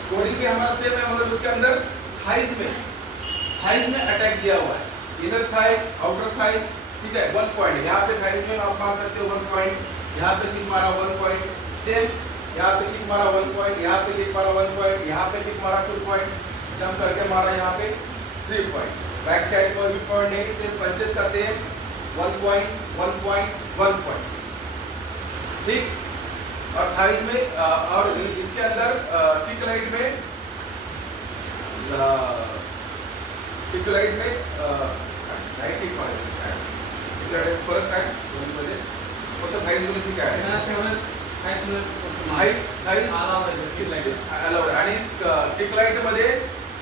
Scoring भी हमारा same है, मगर उसके अंदर थाइज में अटैक दिया हुआ है, इनर थाइज, आउटर थाइज, ठीक है। 1 पॉइंट यहाँ पे थाइज में आप मार सकते हो 1 पॉइंट, यहाँ पे किक मारा 1 पॉइंट, सेम यहाँ पे किक मारा 1 पॉइंट, यहाँ पे किक मारा 1 पॉइंट, यहाँ पे किक मारा 2 पॉइंट, जंप करके मारा यहाँ पे 3 पॉइंट। बैक साइड पर भी पॉइंट नहीं, सिर्फ पंचेस का सेम 1 पॉइंट 1 पॉइंट 1 पॉइंट, ठीक। और थाइज में और इसके अंदर किक लाइट में राइट किक मारायचं, किक लाइट फरक काय दोन्हीमध्ये? फक्त थाइज मध्ये ठीक आहे, अलाउड। आणि किक लाइट मध्ये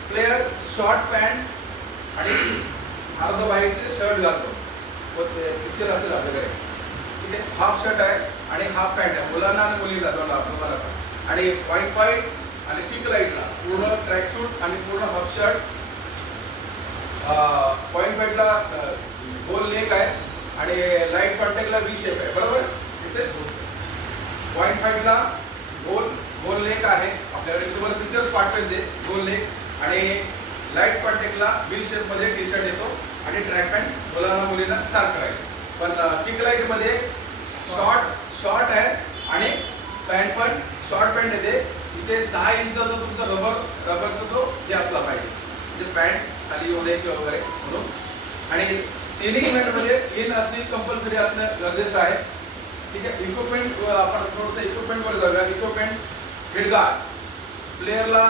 प्लेयर शॉर्ट पॅन्ट आणि अर्ध बाहेरचे शर्ट घालतो, पिक्चर असेल आपल्याकडे, ठीक आहे। हाफ शर्ट आहे आणि हाफ पॅन्ट आहे, मुलांना आणि मुलींना दोघांना पण। आणि पॉइंट फाईट आणि किक लाइटला पूर्ण ट्रॅक सूट आणि पूर्ण हाफ शर्ट। पॉइंट फाईटला गोल नेक आहे आणि लाईट कॉन्टॅक्टला व्ही शेप आहे, बरोबर। इथेच पॉइंट फाईटला गोल नेक आहे, आपल्याकडे तुम्हाला पिक्चर्स पाठवेल ते गोल नेक, आणि लाईट कॉन्टॅक्टला व्ही शेप मध्ये टी शर्ट येतो आणि ट्रॅक पॅन्ट मुलांना मुलींना सारखं राहील। पण किक लाइट मध्ये शॉर्ट आहे आणि पॅन्ट पण शॉर्ट पॅन्ट येते। इथे 6 इंचाचा तुमचा रबरचा तो हे असला पाहिजे, म्हणजे पॅन्ट खाली येऊ नये किंवा वगैरे म्हणून। आणि तिन्ही इव्हेंटमध्ये इन असणे कंपल्सरी असणं गरजेचं आहे, ठीक है। इक्विपमेंट आपण थोडंसं इक्विपमेंट वर जाऊया। इक्विपमेंट हेडगार्ड, प्लेयरला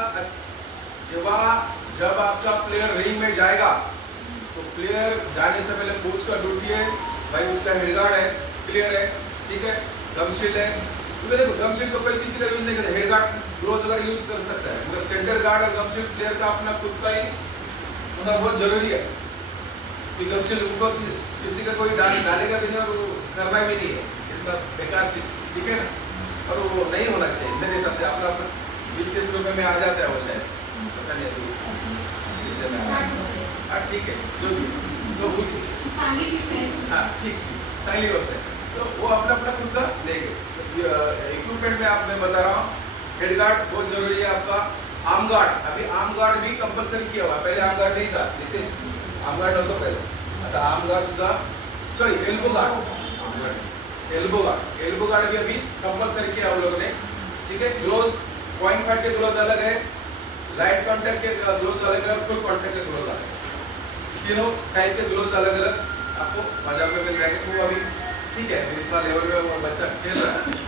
जब आपका प्लेयर रिंग में जाएगा तो प्लेयर जाने से पहले कोच का ड्यूटी है भाई, उसका हेडगार्ड है, क्लियर है, ठीक है। गमशील्ड है, क्योंकि देखो गमशील्ड तो कोई किसी का यूज नहीं करता, हेडगार्ड ग्लोव्स वगैरह यूज कर सकता है, मगर सेंटर गार्ड और गमशील्ड प्लेयर का अपना खुद का ही होना बहुत जरूरी है, कि गमशील्ड उनको किसी का कोई डालेगा भी नहीं और करना भी नहीं है, इतना बेकार चीज, ठीक है ना। और वो नहीं होना चाहिए मेरे हिसाब से। अपना 20-30 रुपए में आ जाता है वो, शायद पता नहीं, हाँ ठीक है, जो भी तो उस हाँ ठीक, चांगली गोष्ट है। तो वो अपना खुद का लेंगे। इक्विपमेंट में आप मैं बता रहा हूँ, हेड गार्ड बहुत जरूरी है आपका। आर्म गार्ड, अभी आर्म गार्ड भी कंपल्सरी किया हुआ है, पहले आर्म गार्ड नहीं था, आर्म गार्ड होता पहले, अच्छा आर्म गार्ड सुधा, sorry elbow guard, elbow guard भी अभी कंपल्सरी किया हम लोगों ने, ठीक है। ग्लोव्स, पॉइंट फाइट के ग्लोव्स अलग है, लाइट कॉन्टैक्ट के ग्लोव्स अलग है, फुल कॉन्टैक्ट के ग्लोव्स अलग है, तीनों टाइप के ग्लोव्स अलग अलग आपको बाजार में मिल जाएंगे। वो अभी ठीक है, इतना लेवल में वो बच्चा खेल रहा है।